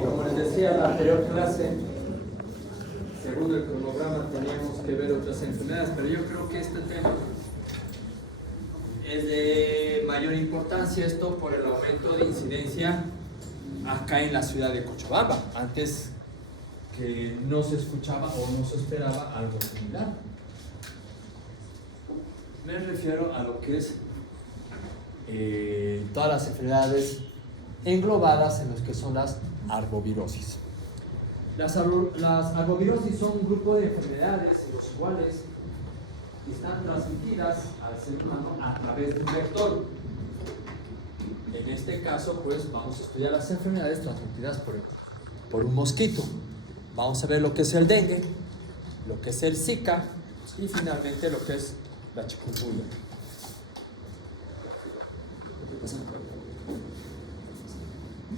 Como les decía en la anterior clase, según el cronograma teníamos que ver otras enfermedades, pero yo creo que este tema es de mayor importancia, esto por el aumento de incidencia acá en la ciudad de Cochabamba. Antes que no se escuchaba o no se esperaba algo similar. Me refiero a lo que es todas las enfermedades englobadas en los que son las arbovirosis. Las arbovirosis son un grupo de enfermedades en los cuales están transmitidas al ser humano a través de un vector. En este caso, pues vamos a estudiar las enfermedades transmitidas por un mosquito. Vamos a ver lo que es el dengue, lo que es el Zika y finalmente lo que es la chikungunya.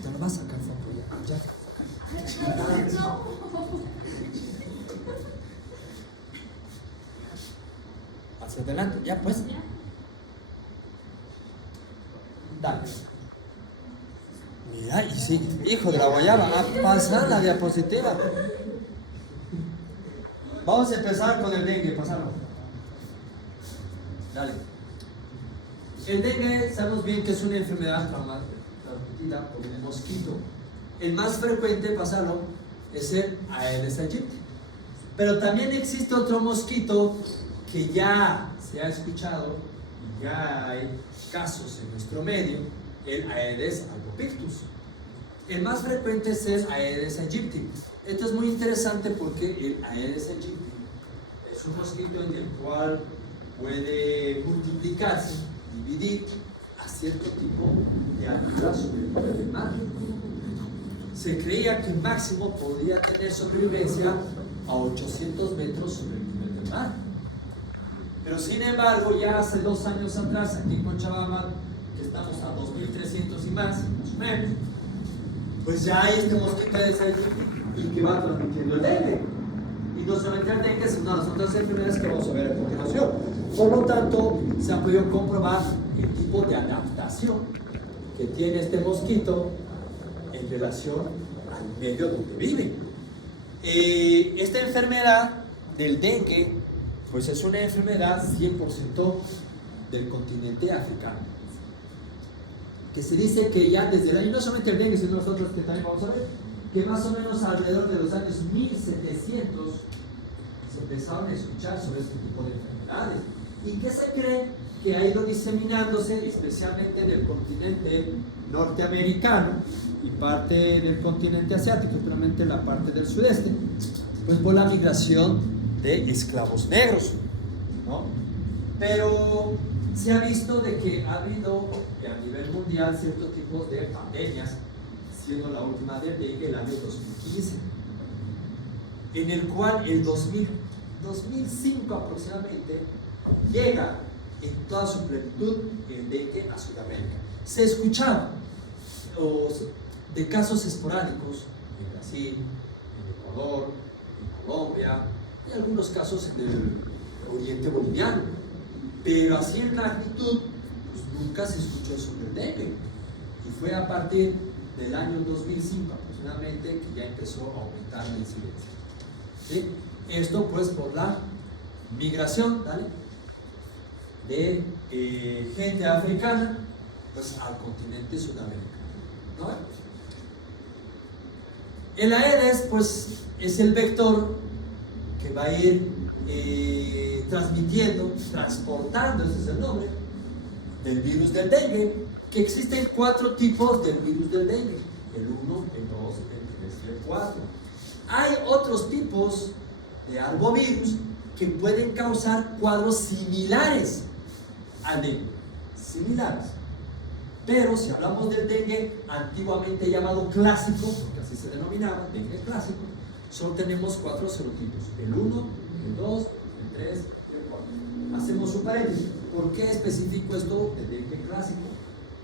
Te lo vas a sacar foto ya. Hacia adelante, ya pues. Dale. Mira, y sí, hijo de la guayaba, a pasar la diapositiva. Vamos a empezar con el dengue, pasarlo. Dale. El dengue, sabemos bien que es una enfermedad transmitida por un mosquito. El más frecuente, pasarlo, es el Aedes aegypti. Pero también existe otro mosquito que ya se ha escuchado y ya hay casos en nuestro medio, el Aedes albopictus. El más frecuente es el Aedes aegypti. Esto es muy interesante porque el Aedes aegypti es un mosquito en el cual puede multiplicarse, dividir a cierto tipo de altura sobre el nivel del mar. Se creía que máximo podría tener sobrevivencia a 800 metros sobre el nivel del mar. Pero sin embargo, ya hace 2 años atrás, aquí en Cochabamba, que estamos a 2.300 y más o menos, pues ya hay este mosquito de y que va transmitiendo el dengue. Y no solamente el dengue, sino las otras enfermedades que vamos a ver a continuación. Por lo tanto, se ha podido comprobar el tipo de adaptación que tiene este mosquito en relación al medio donde vive. Esta enfermedad del dengue, pues es una enfermedad 100% del continente africano, que se dice que ya desde el año, no solamente el dengue, sino nosotros que también vamos a ver, que más o menos alrededor de los años 1700 se empezaron a escuchar sobre este tipo de enfermedades, y que se cree que ha ido diseminándose especialmente en el continente norteamericano y parte del continente asiático, especialmente la parte del sudeste, pues por la migración de esclavos negros, ¿no? Pero se ha visto de que ha habido a nivel mundial cierto tipo de pandemias, siendo la última del dengue el año 2015, en el cual el 2005 aproximadamente llega en toda su plenitud el dengue a Sudamérica. Se escuchaba de casos esporádicos en Brasil, en Ecuador, en Colombia y algunos casos en el oriente boliviano, pero así en magnitud pues nunca se escuchó sobre el dengue, y fue a partir del año 2005 aproximadamente que ya empezó a aumentar la incidencia. ¿Sí? Esto pues por la migración, ¿vale?, de gente africana pues al continente sudamericano, ¿no? El Aedes pues es el vector que va a ir transmitiendo, transportando, ese es el nombre, del virus del dengue, que existen 4 tipos del virus del dengue: el 1, el 2, el 3 y el 4. Hay otros tipos de arbovirus que pueden causar cuadros similares al dengue, similares. Pero si hablamos del dengue antiguamente llamado clásico, porque así se denominaba, dengue clásico, solo tenemos 4 serotipos: el 1, el 2, el 3 y el 4. Hacemos un paréntesis. ¿Por qué especifico esto de dengue clásico?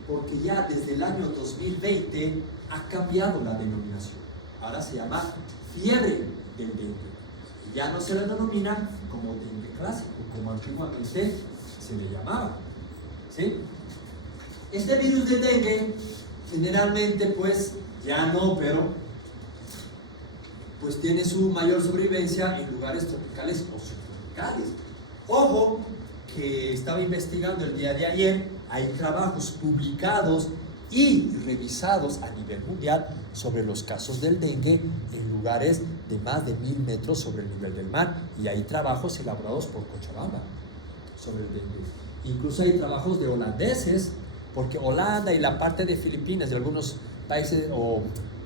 Porque ya desde el año 2020 ha cambiado la denominación. Ahora se llama fiebre del dengue. Ya no se le denomina como dengue clásico, como antiguamente se le llamaba. ¿Sí? Este virus del dengue generalmente pues ya no, pero pues tiene su mayor sobrevivencia en lugares tropicales o subtropicales. Ojo, que estaba investigando el día de ayer, hay trabajos publicados y revisados a nivel mundial sobre los casos del dengue en lugares de más de 1000 metros sobre el nivel del mar, y hay trabajos elaborados por Cochabamba sobre el dengue. Incluso hay trabajos de holandeses, porque Holanda y la parte de Filipinas, de algunos países o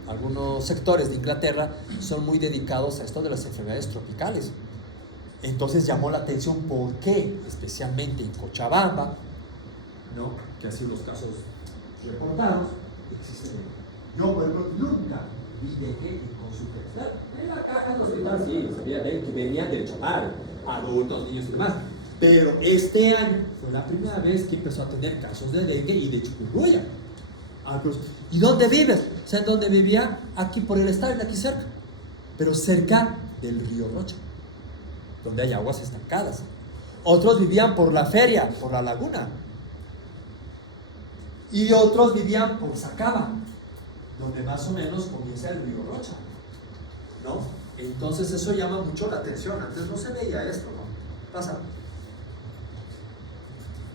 algunos sectores de Inglaterra son muy dedicados a esto de las enfermedades tropicales. Entonces llamó la atención por qué, especialmente en Cochabamba, ¿no?, que así los casos reportados existen. Yo, por ejemplo, nunca vi dengue en consulta. En la caja del hospital sí, sabía que venían del Chapar, adultos, niños y demás. Pero este año fue la primera vez que empezó a tener casos de dengue y de chikungunya. ¿Y dónde vives? O sea, ¿dónde vivía? Aquí por el estadio, aquí cerca. Pero cerca del río Rocha, donde hay aguas estancadas. Otros vivían por la feria, por la laguna. Y otros vivían por Sacaba, donde más o menos comienza el río Rocha, ¿no? Entonces eso llama mucho la atención. Antes no se veía esto, ¿no? Pasa.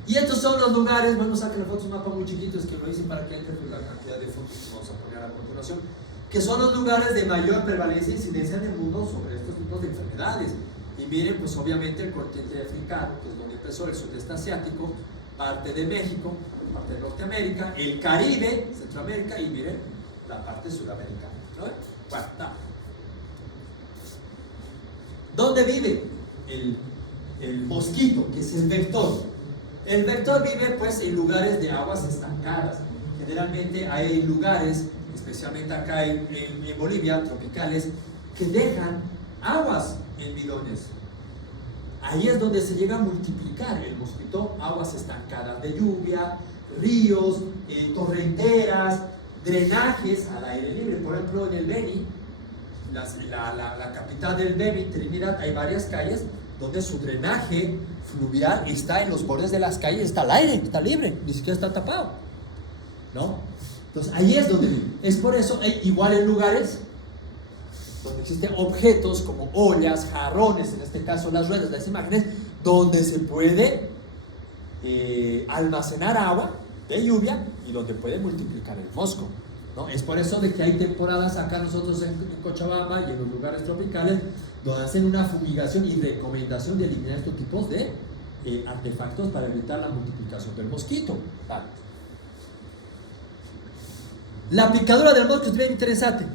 Y estos son los lugares, bueno, saquen la foto, un mapa muy chiquito, es que lo hice para que entre la cantidad de fotos que vamos a poner a continuación, que son los lugares de mayor prevalencia e incidencia en el mundo sobre estos tipos de enfermedades. Y miren, pues obviamente el continente africano, que es donde empezó, el sudeste asiático, parte de México, parte de Norteamérica, el Caribe, Centroamérica, y miren la parte sudamericana, ¿no? Bueno, no. ¿Dónde vive el mosquito, que es el vector? El vector vive pues en lugares de aguas estancadas. Generalmente hay lugares, especialmente acá en Bolivia, tropicales, que dejan aguas en bidones. Ahí es donde se llega a multiplicar el mosquito, aguas estancadas de lluvia, ríos, torrenteras, drenajes al aire libre. Por ejemplo, en el Beni, la capital del Beni, Trinidad, hay varias calles donde su drenaje fluvial está en los bordes de las calles, está al aire, está libre, ni siquiera está tapado, ¿no? Entonces ahí es donde vive. Es por eso, igual en lugares donde existen objetos como ollas, jarrones, en este caso las ruedas, las imágenes, donde se puede almacenar agua de lluvia y donde puede multiplicar el mosco, ¿no? Es por eso de que hay temporadas acá nosotros en Cochabamba y en los lugares tropicales donde hacen una fumigación y recomendación de eliminar estos tipos de artefactos para evitar la multiplicación del mosquito. Vale. La picadura del mosco es bien interesante.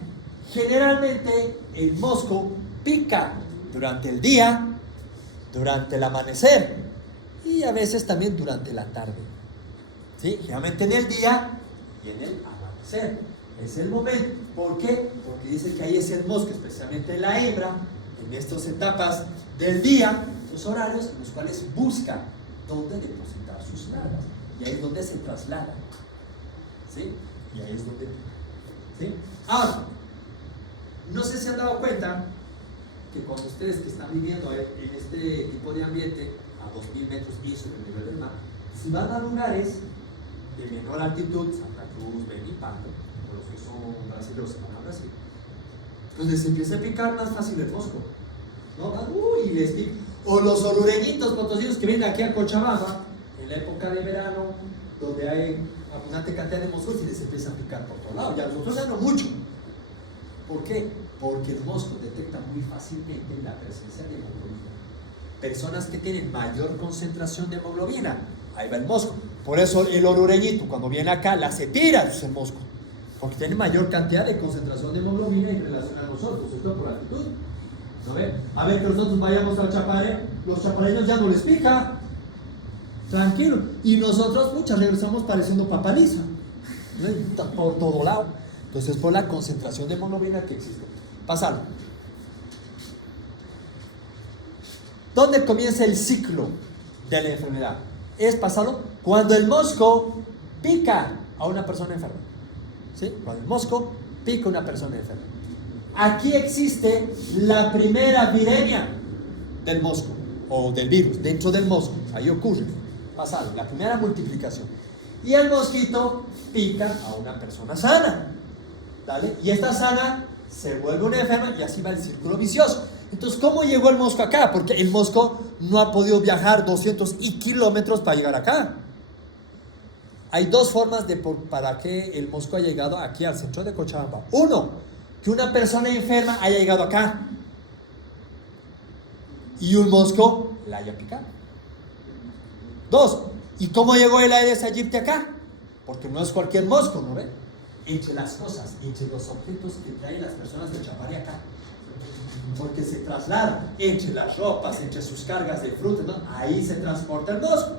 Generalmente el mosco pica durante el día, durante el amanecer y a veces también durante la tarde. ¿Sí? Generalmente en el día y en el amanecer. Es el momento. ¿Por qué? Porque dice que ahí es el mosco, especialmente la hembra, en estas etapas del día, los horarios en los cuales busca dónde depositar sus larvas. Y ahí es donde se traslada. ¿Sí? Y ahí es donde... ¿Sí? Ahora, no sé si han dado cuenta que cuando ustedes que están viviendo en este tipo de ambiente a 2000 metros y sobre el nivel del mar, si van a lugares de menor altitud, Santa Cruz, Beni, Pasto, o los que son brasileños que van a Brasil, pues les empieza a picar más fácil el mosco, ¿no? Uy, les pica. O los orureñitos potosinos que vienen aquí a Cochabamba en la época de verano, donde hay abundante cantidad de moscos y les empieza a picar por todos lados. Ya nosotros ya no mucho. ¿Por qué? Porque el mosco detecta muy fácilmente la presencia de hemoglobina. Personas que tienen mayor concentración de hemoglobina, ahí va el mosco. Por eso el orureñito cuando viene acá la se tira, es el mosco, porque tiene mayor cantidad de concentración de hemoglobina en relación a nosotros, esto por altitud. ¿No ven? A ver que nosotros vayamos al Chapare, los chapareños ya no les pica, tranquilo, y nosotros muchas regresamos pareciendo papaliza, ¿no? Por todo lado. Entonces por la concentración de hemoglobina que existe. Pásalo. ¿Dónde comienza el ciclo de la enfermedad? Es pasarlo cuando el mosco pica a una persona enferma. ¿Sí? Cuando el mosco pica a una persona enferma. Aquí existe la primera viremia del mosco o del virus dentro del mosco. Ahí ocurre. Pasado, la primera multiplicación. y el mosquito pica a una persona sana, ¿vale? Y esta sana se vuelve una enferma y así va el círculo vicioso. Entonces, ¿cómo llegó el mosco acá? Porque el mosco no ha podido viajar 200 kilómetros para llegar acá. Hay dos formas para que el mosco haya llegado aquí al centro de Cochabamba. Uno, que una persona enferma haya llegado acá y un mosco la haya picado. Dos, ¿y cómo llegó el Aedes aegypti acá? Porque no es cualquier mosco, ¿no ve? Entre las cosas, entre los objetos que traen las personas de Chapare acá. Porque se traslada entre las ropas, entre sus cargas de frutas, ¿no? Ahí se transporta el mosco.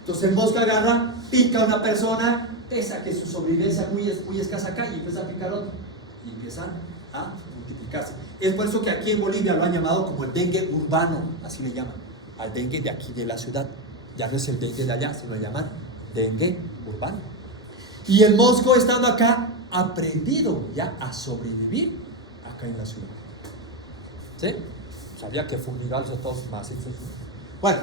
Entonces el mosco agarra, pica a una persona, pesa que su sobrevivencia es muy escasa acá y empieza a picar otro. Y empiezan a multiplicarse. Es por eso que aquí en Bolivia lo han llamado como el dengue urbano, así le llaman, al dengue de aquí de la ciudad. Ya no es el dengue de allá, se lo llaman dengue urbano. Y el mosco estando acá ha aprendido ya a sobrevivir acá en la ciudad. ¿Sí? Sabía que fumigarse todos más. Bueno,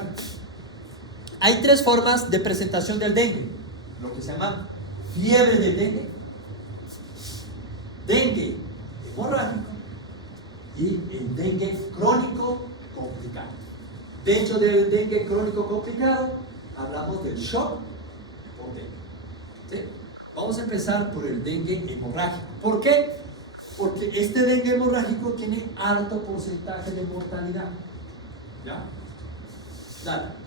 hay tres formas de presentación del dengue. Lo que se llama fiebre del dengue, dengue hemorrágico y el dengue crónico complicado. Dentro del dengue crónico complicado hablamos del shock por dengue. ¿Sí? Vamos a empezar por el dengue hemorrágico. ¿Por qué? Porque este dengue hemorrágico tiene alto porcentaje de mortalidad. ¿Ya? Dale.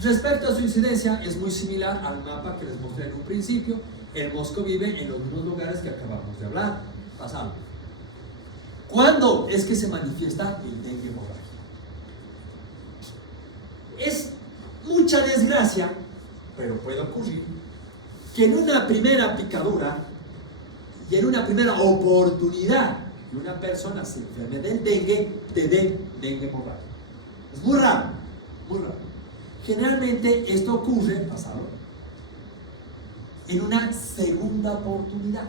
Respecto a su incidencia, es muy similar al mapa que les mostré en un principio. El mosco vive en los mismos lugares que acabamos de hablar. Pasamos. ¿Cuándo es que se manifiesta el dengue hemorrágico? Es mucha desgracia, pero puede ocurrir que en una primera picadura y en una primera oportunidad que una persona se enferme del dengue, te dé dengue hemorrágico. Es muy raro, muy raro. Generalmente esto ocurre, pasado, en una segunda oportunidad.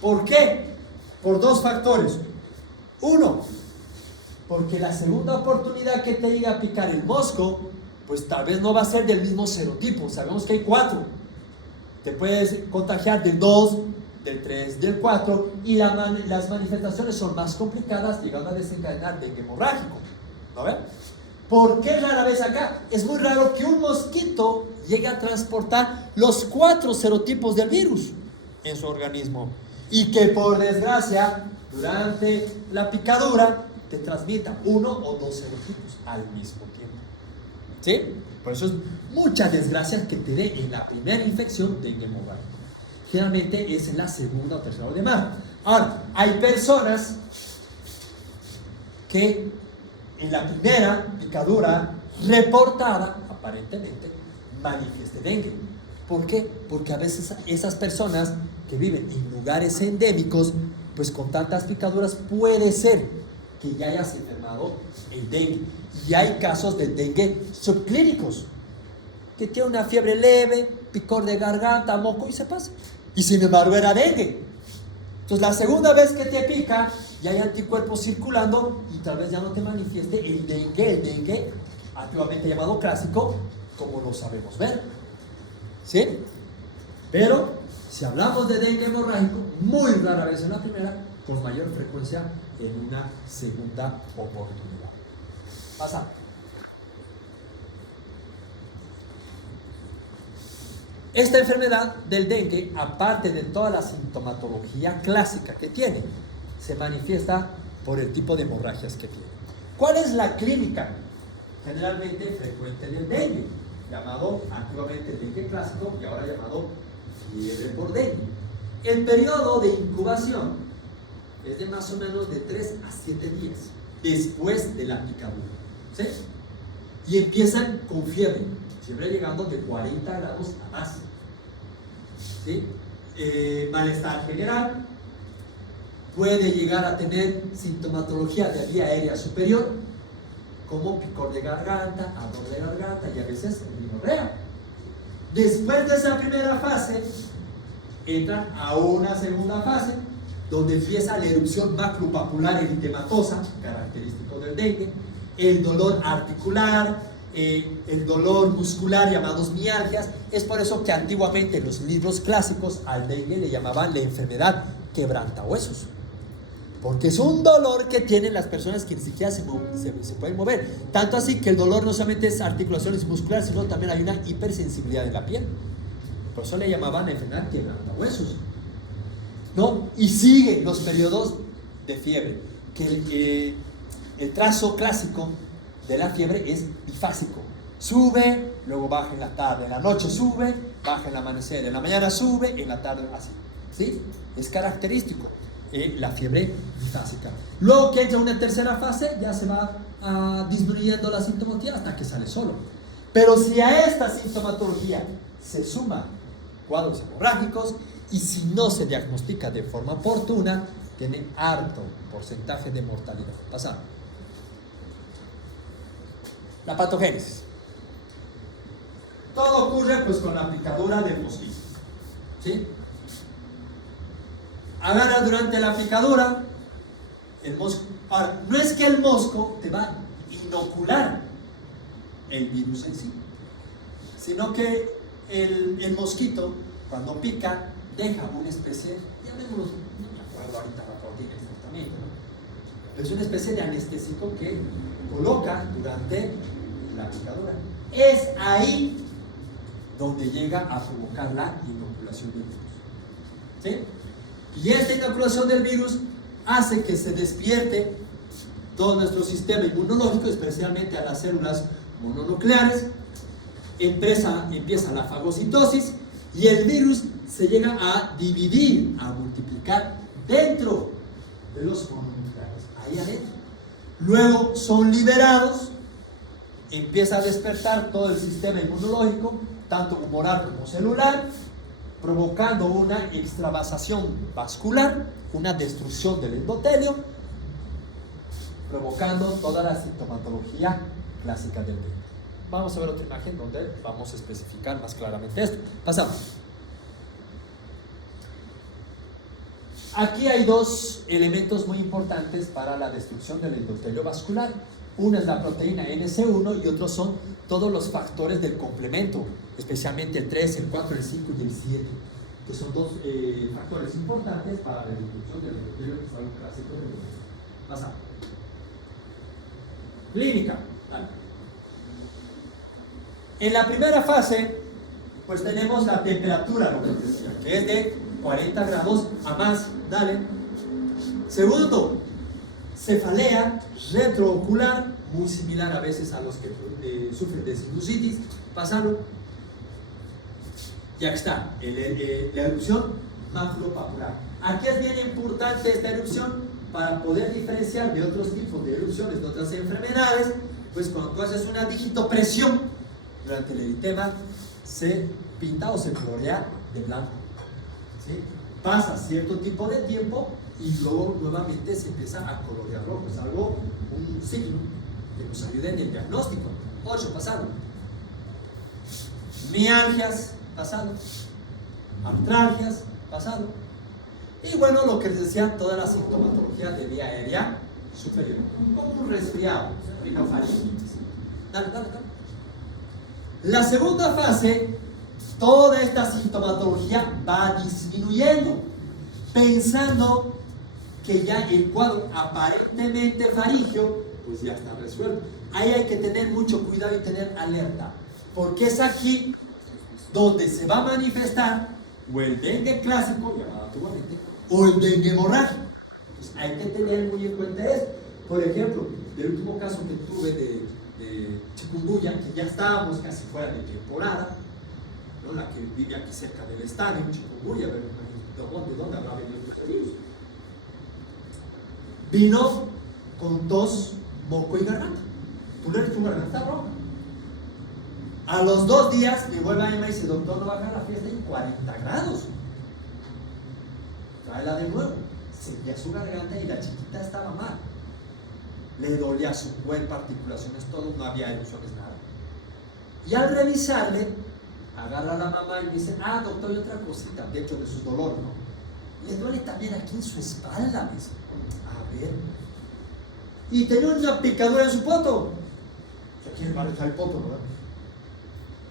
¿Por qué? Por dos factores. Uno, porque la segunda oportunidad que te llega a picar el mosco, pues tal vez no va a ser del mismo serotipo. Sabemos que hay 4. Te puedes contagiar del 2, del 3, del 4 y las manifestaciones son más complicadas, llegando a desencadenar dengue hemorrágico. ¿No ven? ¿Por qué rara vez acá? Es muy raro que un mosquito llegue a transportar los 4 serotipos del virus en su organismo y que por desgracia durante la picadura te transmita 1 o 2 serotipos al mismo tiempo. ¿Sí? Por eso es mucha desgracia que te dé en la primera infección dengue hemorrágico. Generalmente es en la segunda o tercera o demás. Ahora, hay personas que en la primera picadura reportada, aparentemente, manifieste dengue. ¿Por qué? Porque a veces esas personas que viven en lugares endémicos, pues con tantas picaduras puede ser que ya hayas enfermado el dengue. Y hay casos de dengue subclínicos, que tiene una fiebre leve, picor de garganta, moco y se pasa. Y sin embargo era dengue. Entonces la segunda vez que te pica, ya hay anticuerpos circulando y tal vez ya no te manifieste el dengue antiguamente llamado clásico, como lo sabemos ver. ¿Sí? Pero si hablamos de dengue hemorrágico, muy rara vez en la primera, con mayor frecuencia en una segunda oportunidad. Pasa. Esta enfermedad del dengue, aparte de toda la sintomatología clásica que tiene, se manifiesta por el tipo de hemorragias que tiene. ¿Cuál es la clínica generalmente frecuente del dengue? Llamado antiguamente dengue clásico y ahora llamado fiebre por dengue. El periodo de incubación es de más o menos de 3 a 7 días después de la picadura. ¿Sí? Y empiezan con fiebre llegando de 40 grados a más. ¿Sí? Malestar general, puede llegar a tener sintomatología de vía aérea superior, como picor de garganta, ardor de garganta y a veces rinorrea. Después de esa primera fase, entran a una segunda fase, donde empieza la erupción macropapular eritematosa, característico del dengue, el dolor articular, el dolor muscular llamados mialgias. Es por eso que antiguamente en los libros clásicos al dengue le llamaban la enfermedad quebrantahuesos, porque es un dolor que tienen las personas que ni siquiera se pueden mover. Tanto así que el dolor no solamente es articulaciones musculares, sino también hay una hipersensibilidad en la piel. Por eso le llamaban la enfermedad quebrantahuesos, ¿no? Y siguen los periodos de fiebre, que el trazo clásico de la fiebre es bifásico. Sube, luego baja en la tarde, en la noche sube, baja en el amanecer, en la mañana sube, en la tarde así. ¿Sí? Es característico la fiebre bifásica. Luego que entra una tercera fase, ya se va disminuyendo la sintomatología hasta que sale solo. Pero si a esta sintomatología se suma cuadros hemorrágicos y si no se diagnostica de forma oportuna, tiene alto porcentaje de mortalidad. Pasamos. La patogénesis. Todo ocurre pues con la picadura del mosquito. ¿Sí? Agarra durante la picadura el mosco. Ahora, no es que el mosco te va a inocular el virus en sí, sino que el mosquito, cuando pica, deja una especie, llamémoslo, no me acuerdo ahorita la proteína exactamente, ¿no? Es una especie de anestésico que coloca durante la picadura. Es ahí donde llega a provocar la inoculación del virus. ¿Sí? Y esta inoculación del virus hace que se despierte todo nuestro sistema inmunológico, especialmente a las células mononucleares. Empieza la fagocitosis y el virus se llega a dividir, a multiplicar dentro de los mononucleares, ahí adentro. Luego son liberados, empieza a despertar todo el sistema inmunológico, tanto humoral como celular, provocando una extravasación vascular, una destrucción del endotelio, provocando toda la sintomatología clásica del dengue. Vamos a ver otra imagen donde vamos a especificar más claramente esto. Pasamos. Aquí hay dos elementos muy importantes para la destrucción del endotelio vascular. Una es la proteína NC1 y otros son todos los factores del complemento, especialmente el 3, el 4, el 5 y el 7, que son dos factores importantes para la destrucción del endotelio, que es algo clásico del dengue. Pasamos. Clínica. Dale. En la primera fase, pues tenemos la temperatura, lo que les decía, que es de 40 grados a más. Dale. Segundo, cefalea retroocular, muy similar a veces a los que sufren de sinusitis. Pásalo. Ya está, la erupción maculopapular. Aquí es bien importante esta erupción para poder diferenciar de otros tipos de erupciones, de otras enfermedades. Pues cuando tú haces una digitopresión durante el eritema, se pinta o se colorea de blanco. ¿Sí? Pasa cierto tipo de tiempo y luego nuevamente se empieza a colorear rojo. Es algo, un signo que nos ayuda en el diagnóstico. 8, pasado. Mialgias, pasado. Artralgias, pasado. Y bueno, lo que les decía, toda la sintomatología de vía aérea superior, como un resfriado, rinofaringitis. Dale. La segunda fase, toda esta sintomatología va disminuyendo, pensando que ya el cuadro aparentemente faríngeo, pues ya está resuelto. Ahí hay que tener mucho cuidado y tener alerta, porque es aquí donde se va a manifestar o el dengue clásico, llamado antiguamente, o el dengue hemorrágico. Pues hay que tener muy en cuenta eso. Por ejemplo, el último caso que tuve de chikungunya, que ya estábamos casi fuera de temporada, ¿no? La que vive aquí cerca del estadio, chikungunya, ¿de dónde habrá venido este virus? Vino con tos, moco y garganta. Tu garganta roja. A los 2 días me vuelve a llamar y dice: doctor, no baja la fiesta en 40 grados. Tráela de nuevo. Sentía su garganta y la chiquita estaba mal. Le dolía su cuerpo, articulaciones, todo, no había erupciones, nada. Y al revisarle, agarra a la mamá y dice: ah, doctor, y otra cosita, de hecho de su dolor, ¿no? Le duele también aquí en su espalda, dice. A ver. Y tenía una picadura en su poto. Aquí en el potro, ¿verdad?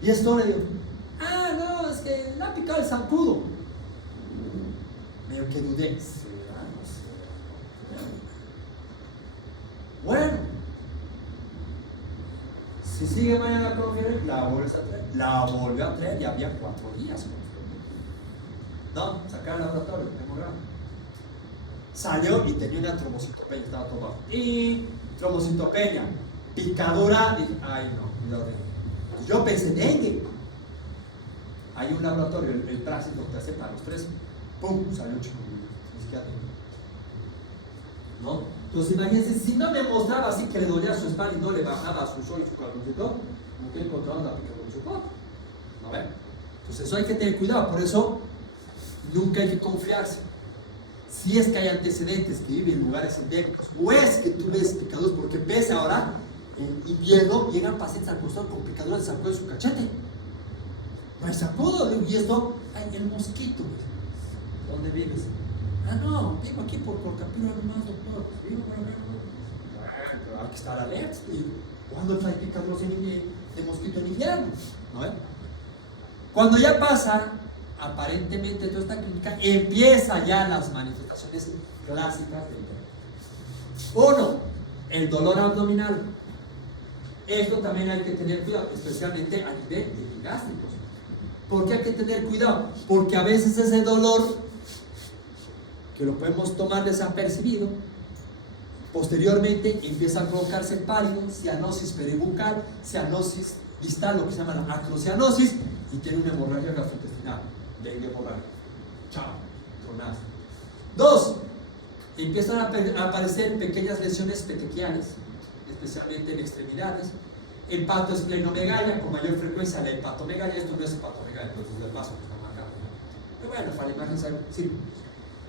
Y esto le digo, no, es que le ha picado el zancudo. Medio que dudé. ¿Será? No sé. Bueno, si sigue mañana con fiebre, la vuelves a traer. La volvió a traer y había 4 días. No, sacar el laboratorio, hemograma. Salió y tenía una trombocitopenia, estaba tomado. Y trombocitopenia, picadura, dije, ay no, cuidado. Yo pensé dengue. Hay un laboratorio, el tránsito que hace para los 3. ¡Pum! Salió chikungunya. Ni siquiera tengo. ¿No? Entonces imagínense, si no me mostraba así que le dolía su espalda y no le bajaba su show y su carboncito, no que encontramos la picadura de su cuerpo. ¿No ven? Entonces eso hay que tener cuidado, por eso nunca hay que confiarse. Si es que hay antecedentes que viven en lugares endémicos, o es que tú ves picaduras, porque ves ahora en invierno llegan pacientes al costado con picaduras de zancudo en su cachete. No hay zancudo, y esto, ay, el mosquito. ¿Dónde vives? No, vivo aquí por Cortapiro nomás, doctor. Vivo por acá. Pero hay que estar alerta. ¿Cuándo hay picaduras de mosquito en invierno? ¿No? Cuando ya pasa aparentemente toda esta clínica, empieza ya las manifestaciones clásicas del dengue. 1. El dolor abdominal. Esto también hay que tener cuidado, especialmente a nivel de epigástricos. ¿Por qué hay que tener cuidado? Porque a veces ese dolor, que lo podemos tomar desapercibido, posteriormente empieza a provocarse pálido, cianosis peribucal, cianosis distal, lo que se llama la acrocianosis, y tiene una hemorragia gastrointestinal. Dengue hemorrágica. Chao. Tronaz. 2. Empiezan a aparecer pequeñas lesiones petequiales, especialmente en extremidades. Hepatoesplenomegalia, con mayor frecuencia la hepatomegalia. Esto no es hepatomegalia, entonces es el vaso que está marcado. Pero bueno, para la imagen sabe, sí.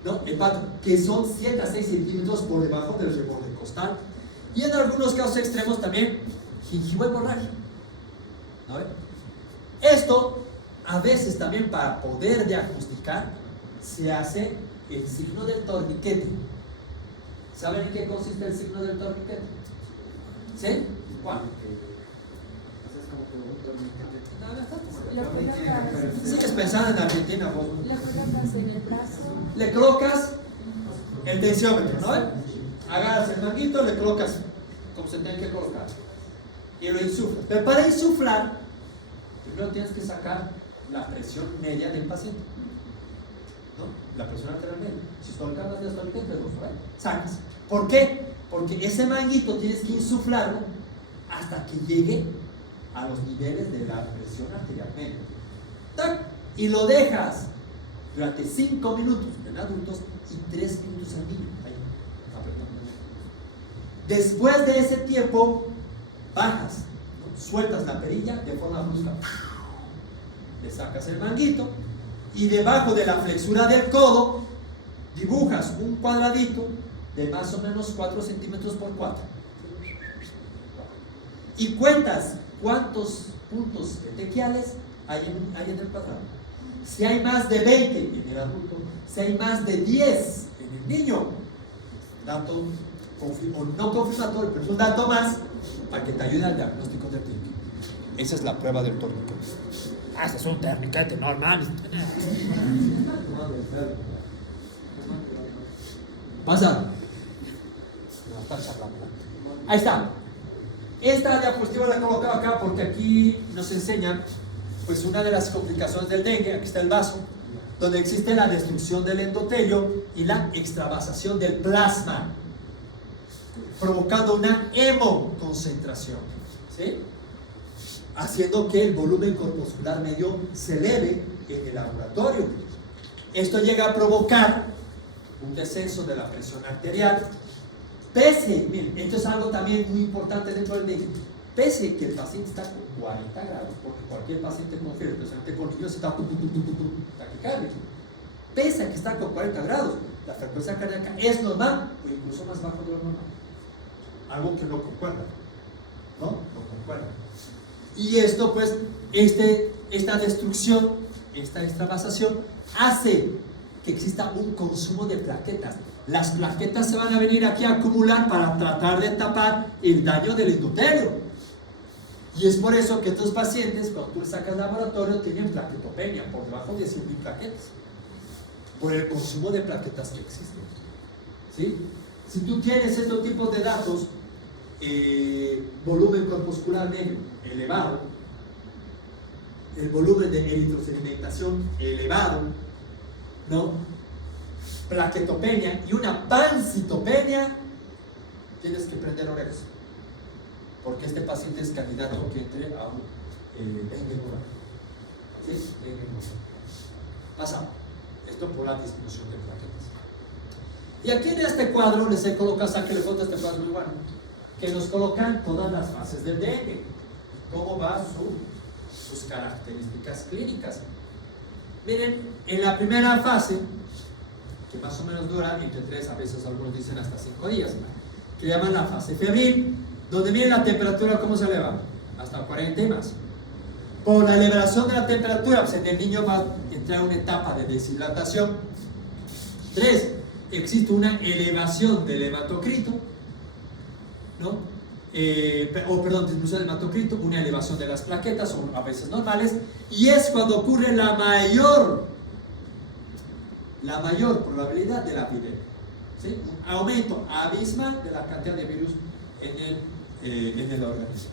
¿No? Hepato, que son 7 a 6 centímetros por debajo del reborde costal. Y en algunos casos extremos también gingivohemorragia. ¿No ven? Esto, a veces también para poder diagnosticar, se hace el signo del torniquete. ¿Saben en qué consiste el signo del torniquete? ¿Sí? ¿Cuál? Sigues pensando en Argentina, vos. Le colocas en el brazo. Le colocas el tensiómetro, ¿no? Agarras el manguito, le colocas como se tiene que colocar y lo insuflas. Pero para insuflar, primero tienes que sacar la presión media del paciente, ¿no? La presión arterial media. Sistólica, diastólica, entre dos, ¿vale? Sacas. ¿Por qué? Porque ese manguito tienes que insuflarlo hasta que llegue a los niveles de la presión arterial media. ¡Tac! Y lo dejas durante 5 minutos en adultos y 3 minutos en niños. Después de ese tiempo, bajas, ¿no? Sueltas la perilla de forma brusca. Le sacas el manguito y debajo de la flexura del codo dibujas un cuadradito de más o menos 4 centímetros por 4 y cuentas cuántos puntos petequiales hay en el cuadrado. Si hay más de 20 en el adulto, si hay más de 10 en el niño, dato o no confirmatorio, pero es un dato más para que te ayude al diagnóstico del dengue. Esa es la prueba del torniquete. Ese es un torniquete normal. Pasa. Ahí está. Esta diapositiva la he colocado acá porque aquí nos enseñan pues una de las complicaciones del dengue. Aquí está el vaso, donde existe la destrucción del endotelio y la extravasación del plasma, provocando una hemoconcentración, ¿sí? Haciendo que el volumen corpuscular medio se eleve en el laboratorio. Esto llega a provocar un descenso de la presión arterial. Pese, miren, esto es algo también muy importante dentro del dengue, pese que el paciente está con 40 grados, porque cualquier paciente con fiebre, especialmente con niños, está taquicárdico. Pese a que está con 40 grados, la frecuencia cardíaca es normal o incluso más bajo de lo normal. Algo que no concuerda, ¿no? No concuerda. Y esto, pues, esta destrucción, esta extravasación, hace que exista un consumo de plaquetas. Las plaquetas se van a venir aquí a acumular para tratar de tapar el daño del endotelio. Y es por eso que estos pacientes, cuando tú les sacas laboratorio, tienen plaquetopenia por debajo de 100.000 plaquetas, por el consumo de plaquetas que existen. ¿Sí? Si tú tienes estos tipos de datos, volumen corpuscular medio elevado, el volumen de eritrosedimentación elevado, ¿no? Plaquetopenia y una pancitopenia, tienes que prender orejas, porque este paciente es candidato a que entre a un dengue moral. ¿Sí? Dengue moral. Pasa esto por la disminución de plaquetas. Y aquí en este cuadro les he colocado, sáquenle foto a este cuadro muy bueno, que nos colocan todas las fases del dengue, cómo va sus características clínicas. Miren, en la primera fase, que más o menos dura entre 3, a veces algunos dicen hasta 5 días, que llaman la fase febril, donde miren la temperatura cómo se eleva, hasta 40 y más. Por la elevación de la temperatura, pues en el niño va a entrar en una etapa de deshidratación. 3, existe una elevación del hematocrito, ¿no? Disminución del hematocrito, una elevación de las plaquetas, son a veces normales, y es cuando ocurre la mayor probabilidad de la epidemia. ¿Sí? Un aumento abismal de la cantidad de virus en el organismo.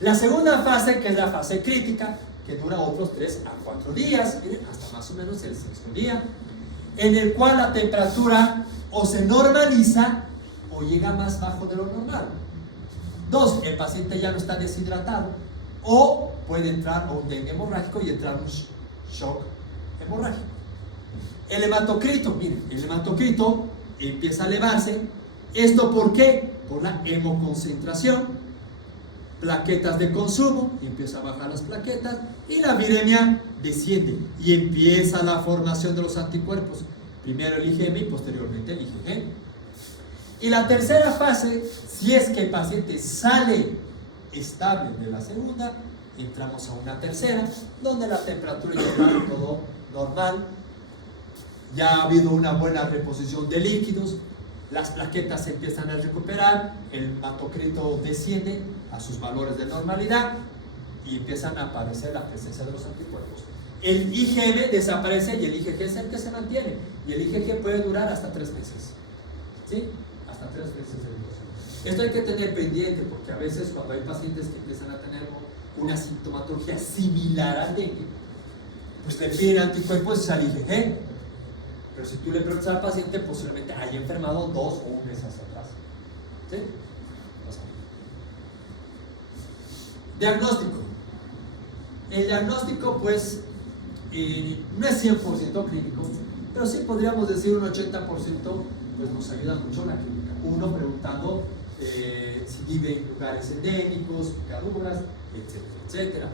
La segunda fase, que es la fase crítica, que dura otros 3 a 4 días, miren, hasta más o menos el 6º día, en el cual la temperatura o se normaliza o llega más bajo de lo normal. 2, el paciente ya no está deshidratado, o puede entrar a un dengue hemorrágico y entrar a un shock hemorrágico. El hematocrito, miren, el hematocrito empieza a elevarse. ¿Esto por qué? Por la hemoconcentración, plaquetas de consumo, empieza a bajar las plaquetas, y la viremia desciende y empieza la formación de los anticuerpos, primero el IgM y posteriormente el IgG. Y la tercera fase, si es que el paciente sale estable de la segunda, entramos a una tercera, donde la temperatura ya está todo normal, ya ha habido una buena reposición de líquidos, las plaquetas se empiezan a recuperar, el hematocrito desciende a sus valores de normalidad y empiezan a aparecer la presencia de los anticuerpos. El IgM desaparece y el IgG es el que se mantiene, y el IgG puede durar hasta 3 meses. ¿Sí? Hasta 3 meses de duración. Esto hay que tener pendiente, porque a veces cuando hay pacientes que empiezan a tener una sintomatología similar al dengue, pues le piden anticuerpos al IgG. Pero si tú le preguntas al paciente, posiblemente haya enfermado 2 o 1 mes hacia atrás. ¿Sí? Diagnóstico. El diagnóstico, pues, no es 100% clínico, pero sí podríamos decir un 80%, pues nos ayuda mucho la clínica. 1, preguntando si vive en lugares endémicos, picaduras, etcétera, etcétera.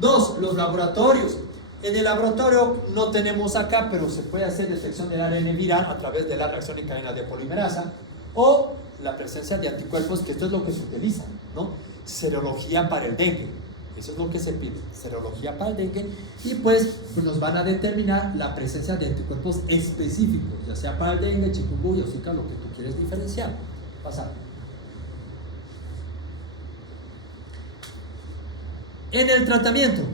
2, los laboratorios. En el laboratorio no tenemos acá, pero se puede hacer detección del ARN viral a través de la reacción en cadena de polimerasa o la presencia de anticuerpos, que esto es lo que se utiliza, ¿no? Serología para el dengue, eso es lo que se pide, serología para el dengue, y pues nos van a determinar la presencia de anticuerpos específicos, ya sea para el dengue, chikungunya o zika, lo que tú quieres diferenciar. Pasa. En el tratamiento,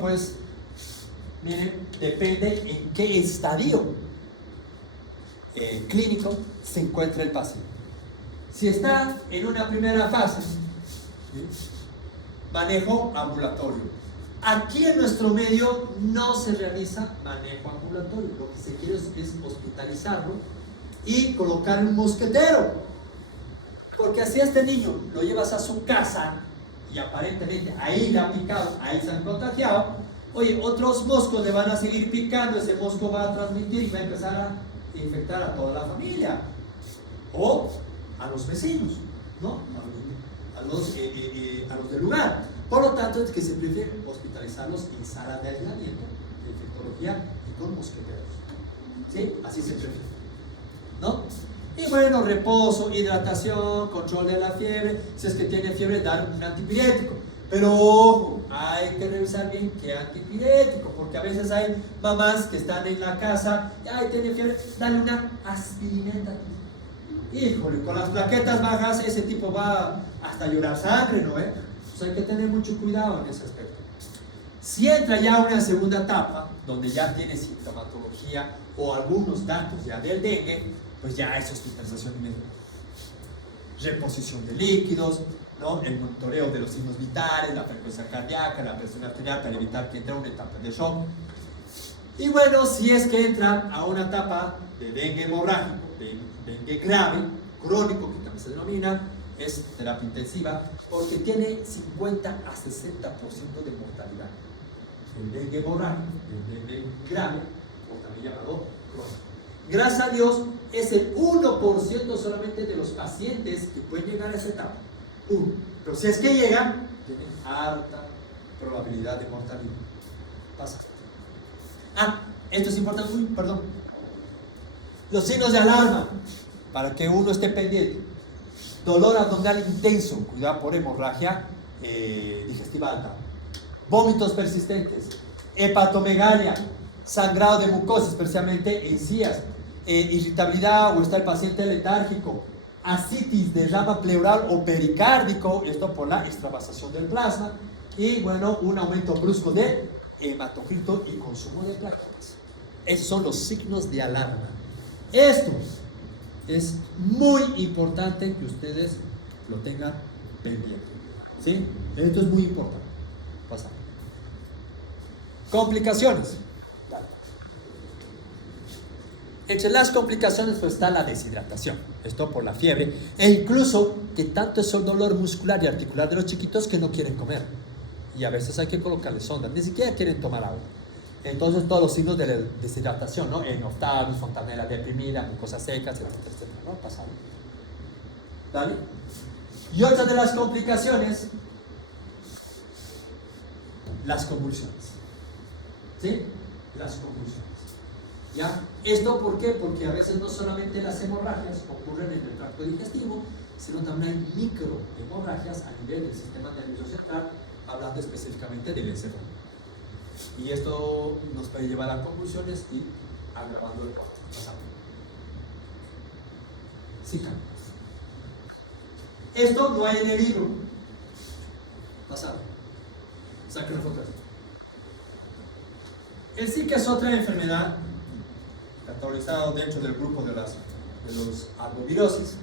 pues, miren, depende en qué estadio clínico se encuentra el paciente. Si está en una primera fase, ¿sí?, manejo ambulatorio. Aquí en nuestro medio no se realiza manejo ambulatorio. Lo que se quiere es hospitalizarlo y colocar un mosquetero. Porque así a este niño lo llevas a su casa y aparentemente ahí le han picado, ahí se han contagiado. Oye, otros moscos le van a seguir picando, ese mosco va a transmitir y va a empezar a infectar a toda la familia o a los vecinos, ¿no? A los del lugar. Por lo tanto, es que se prefiere hospitalizarlos en salas de aislamiento, de infectología y con mosqueteros. ¿Sí? Así se prefiere, ¿no? Y bueno, reposo, hidratación, control de la fiebre. Si es que tiene fiebre, dar un antipirético. Pero ojo, hay que revisar bien qué antipirético, porque a veces hay mamás que están en la casa, ay, tiene fiebre, dale una aspirineta. Híjole, con las plaquetas bajas, ese tipo va hasta llorar sangre, ¿no? Pues hay que tener mucho cuidado en ese aspecto. Si entra ya una segunda etapa, donde ya tiene sintomatología o algunos datos ya del dengue, pues ya es hospitalización inmediata. Reposición de líquidos, ¿no? El monitoreo de los signos vitales, la frecuencia cardíaca, la presión arterial para evitar que entre una etapa de shock. Y bueno, si es que entra a una etapa de dengue hemorrágico, de dengue grave, crónico, que también se denomina, es terapia intensiva, porque tiene 50 a 60% de mortalidad. El dengue hemorrágico, el dengue grave, o también llamado crónico. Gracias a Dios, es el 1% solamente de los pacientes que pueden llegar a esa etapa. Pero si es que llegan, tienen alta probabilidad de mortalidad. Pasa. Esto es importante, perdón. Los signos de alarma, para que uno esté pendiente. Dolor abdominal intenso, cuidado por hemorragia digestiva alta. Vómitos persistentes, hepatomegalia, sangrado de mucosas, especialmente encías, irritabilidad o está el paciente letárgico, ascitis de rama pleural o pericárdico, esto por la extravasación del plasma, y bueno, un aumento brusco de hematocrito y consumo de plaquetas. Esos son los signos de alarma. Esto es muy importante que ustedes lo tengan pendiente. ¿Sí? Esto es muy importante. Pasa. Complicaciones. Entre las complicaciones pues está la deshidratación, esto por la fiebre, e incluso que tanto es el dolor muscular y articular de los chiquitos que no quieren comer. Y a veces hay que colocarles sonda, ni siquiera quieren tomar agua. Entonces todos los signos de la deshidratación, ¿no? Nocturnus, fontanela deprimida, mucosas secas, etcétera, ¿no? Pasado. ¿Dale? Y otra de las complicaciones, las convulsiones. ¿Sí? Las convulsiones. ¿Ya? ¿Esto por qué? Porque a veces no solamente las hemorragias ocurren en el tracto digestivo, sino también hay microhemorragias a nivel del sistema nervioso central, hablando específicamente del encéfalo. Y esto nos puede llevar a convulsiones y agravando el cuadro. Zika. Esto no hay en el libro. Pasado. Saquen fotos. El Zika es otra enfermedad categorizada dentro del grupo de los arbovirosis,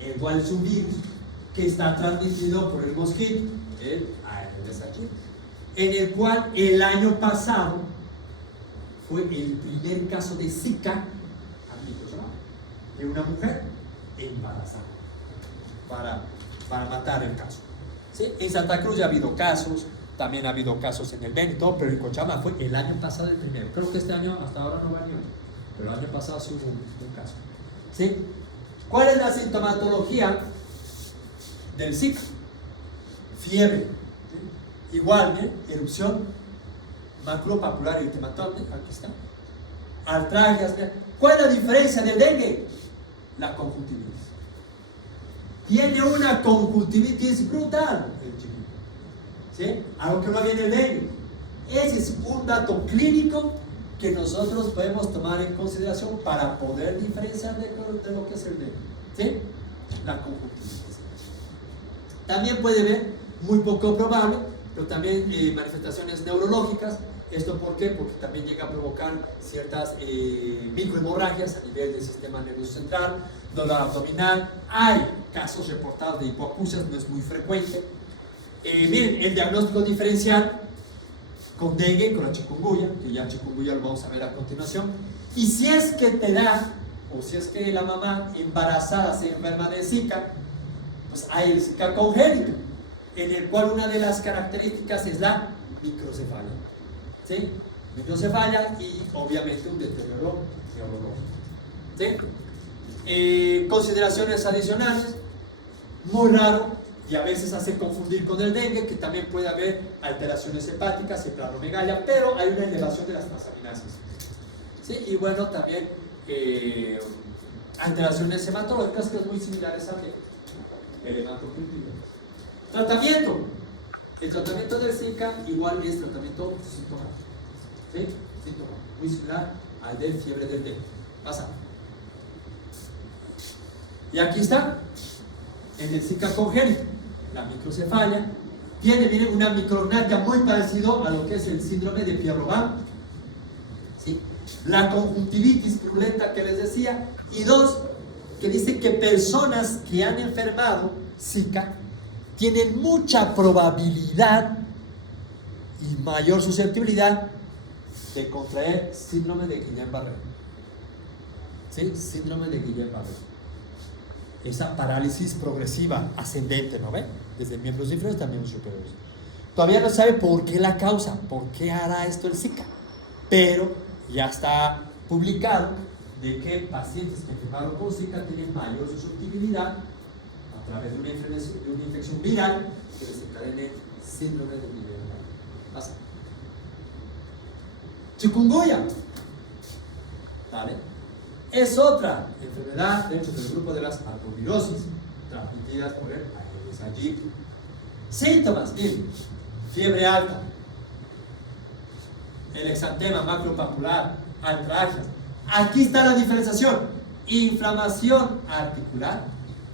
el cual es un virus que está transmitido por el mosquito, el Aedes aegypti, en el cual el año pasado fue el primer caso de Zika de una mujer embarazada para matar el caso. ¿Sí? En Santa Cruz ya ha habido casos, también ha habido casos en el Beni, pero en Cochabamba fue el año pasado el primero. Creo que este año hasta ahora no va ni uno, pero el año pasado sí hubo un caso. ¿Sí? ¿Cuál es la sintomatología del Zika? Fiebre, ¿sí? Igual, ¿eh? Erupción maculopapular eritematoide, aquí está. Artralgias. ¿Cuál es la diferencia del dengue? La conjuntivitis. Tiene una conjuntivitis brutal el chiquito. ¿Sí? Algo que no había en el dengue. Ese es un dato clínico que nosotros podemos tomar en consideración para poder diferenciar de lo que es el dengue. ¿Sí? La conjuntivitis. También puede haber, muy poco probable, pero también manifestaciones neurológicas. ¿Esto por qué? Porque también llega a provocar ciertas microhemorragias a nivel del sistema nervioso central, dolor abdominal. Hay casos reportados de hipoacusias, no es muy frecuente. Miren, el diagnóstico diferencial con dengue, con la chikungunya, que ya chikungunya lo vamos a ver a continuación. Y si es que te da, o si es que la mamá embarazada se enferma de Zika, pues hay el Zika congénito, en el cual una de las características es la microcefalia. ¿Sí? Microcefalia y obviamente un deterioro neurológico. ¿Sí? Consideraciones adicionales, muy raro y a veces hace confundir con el dengue, que también puede haber alteraciones hepáticas, hepatomegalia, pero hay una elevación de las transaminases. ¿Sí? Y bueno, también alteraciones hematológicas que es muy similares al el hematocrito. Tratamiento. El tratamiento del Zika igual es tratamiento sintomático. ¿Sí? Síntoma muy similar al de fiebre del dengue. Pasa. Y aquí está. en el Zika congénito, la microcefalia, viene una micrognatia muy parecido a lo que es el síndrome de Pierre-Robin, ¿sí? La conjuntivitis purulenta que les decía, y dos, que dice que personas que han enfermado Zika tienen mucha probabilidad y mayor susceptibilidad de contraer síndrome de Guillain-Barré. ¿Sí? Síndrome de Guillain-Barré. Esa parálisis progresiva ascendente, ¿no ve? Desde miembros inferiores hasta miembros superiores. Todavía no sabe por qué la causa, por qué hará esto el Zika, pero ya está publicado de que pacientes que enfermaron con Zika tienen mayor susceptibilidad a través de una infección viral que desencadene síndrome de Guillain-Barré. Pasa. Chikungunya, ¿vale? Es otra enfermedad dentro del grupo de las arbovirosis transmitidas por el Aedes aegypti. Síntomas, miren, fiebre alta, el exantema macropapular, artralgias. Aquí está la diferenciación: inflamación articular,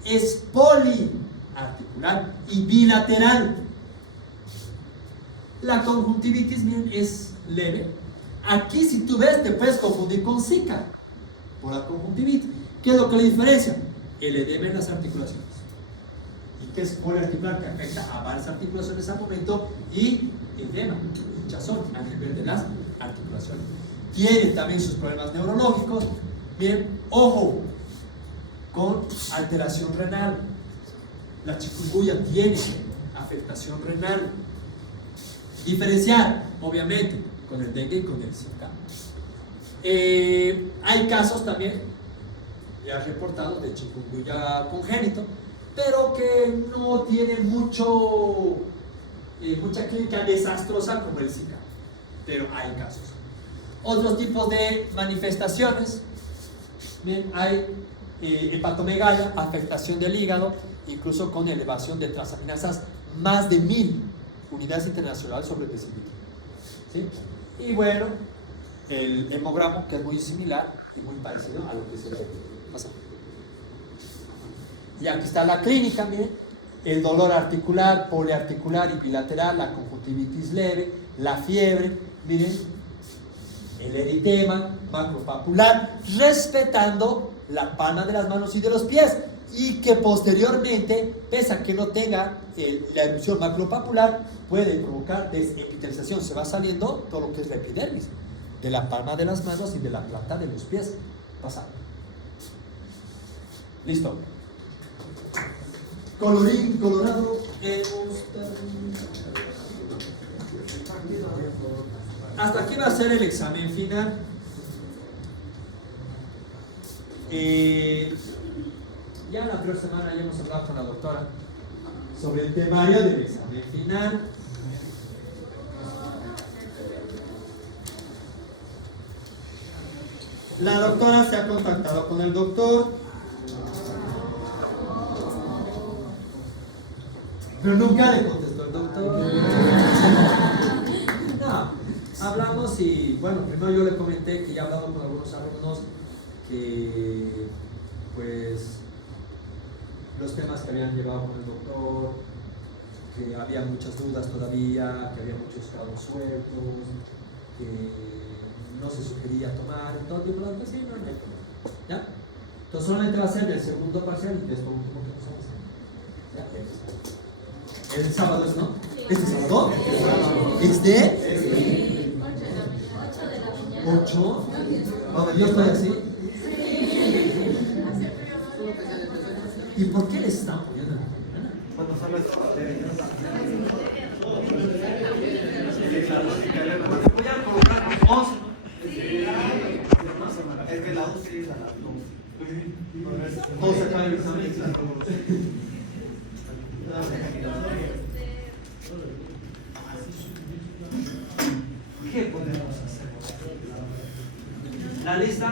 es poliarticular y bilateral. La conjuntivitis, miren, es leve. Aquí, si tú ves, te puedes confundir con Zika por la conjuntivitis. ¿Qué es lo que le diferencia? El edema en las articulaciones. ¿Y qué es poliarticular? Que afecta a varias articulaciones al momento, y edema, hinchazón a nivel de las articulaciones. Tiene también sus problemas neurológicos. Bien, ojo, con alteración renal. La chikungunya tiene afectación renal. Diferenciar, obviamente, con el dengue y con el Zika. Hay casos también ya reportados de chikungunya congénito, pero que no tienen mucha clínica desastrosa como el Zika, pero hay casos. Otros tipos de manifestaciones, bien, hay hepatomegalia, afectación del hígado, incluso con elevación de transaminasas, más de 1000 unidades internacionales sobre el decilitro, ¿sí? Y bueno, el hemogramo, que es muy similar y muy parecido a lo que se ve. Pasa. Y aquí está la clínica, miren: el dolor articular, poliarticular y bilateral, la conjuntivitis leve, la fiebre, miren, el eritema macropapular, respetando la palma de las manos y de los pies, y que posteriormente, pese a que no tenga la erupción macropapular, puede provocar desepitelización. Se va saliendo todo lo que es la epidermis de la palma de las manos y de la planta de los pies. Pasa. Listo. Colorín colorado, hasta aquí va a ser el examen final. Ya la primera semana ya hemos hablado con la doctora sobre el temario del examen final. La doctora se ha contactado con el doctor, pero nunca le contestó el doctor. No, hablamos y bueno, primero yo le comenté que ya he hablado con algunos alumnos que pues los temas que habían llevado con el doctor, que había muchas dudas todavía, que había muchos cabos sueltos, que no se sugería tomar, entonces digo, no, sí, no hay problema, ¿ya? Entonces solamente va a ser el segundo parcial y esto último que nos vamos a hacer. ¿Ya? El sábado es, ¿no? ¿Este sábado? ¿Este? 8. A ver, yo estoy así. ¿Y por qué les están poniendo en la mañana? Cuando sabes voy a colocar 11. Es que la 11 es a las 12. Vamos a sacar el examen. ¿Qué podemos hacer? La lista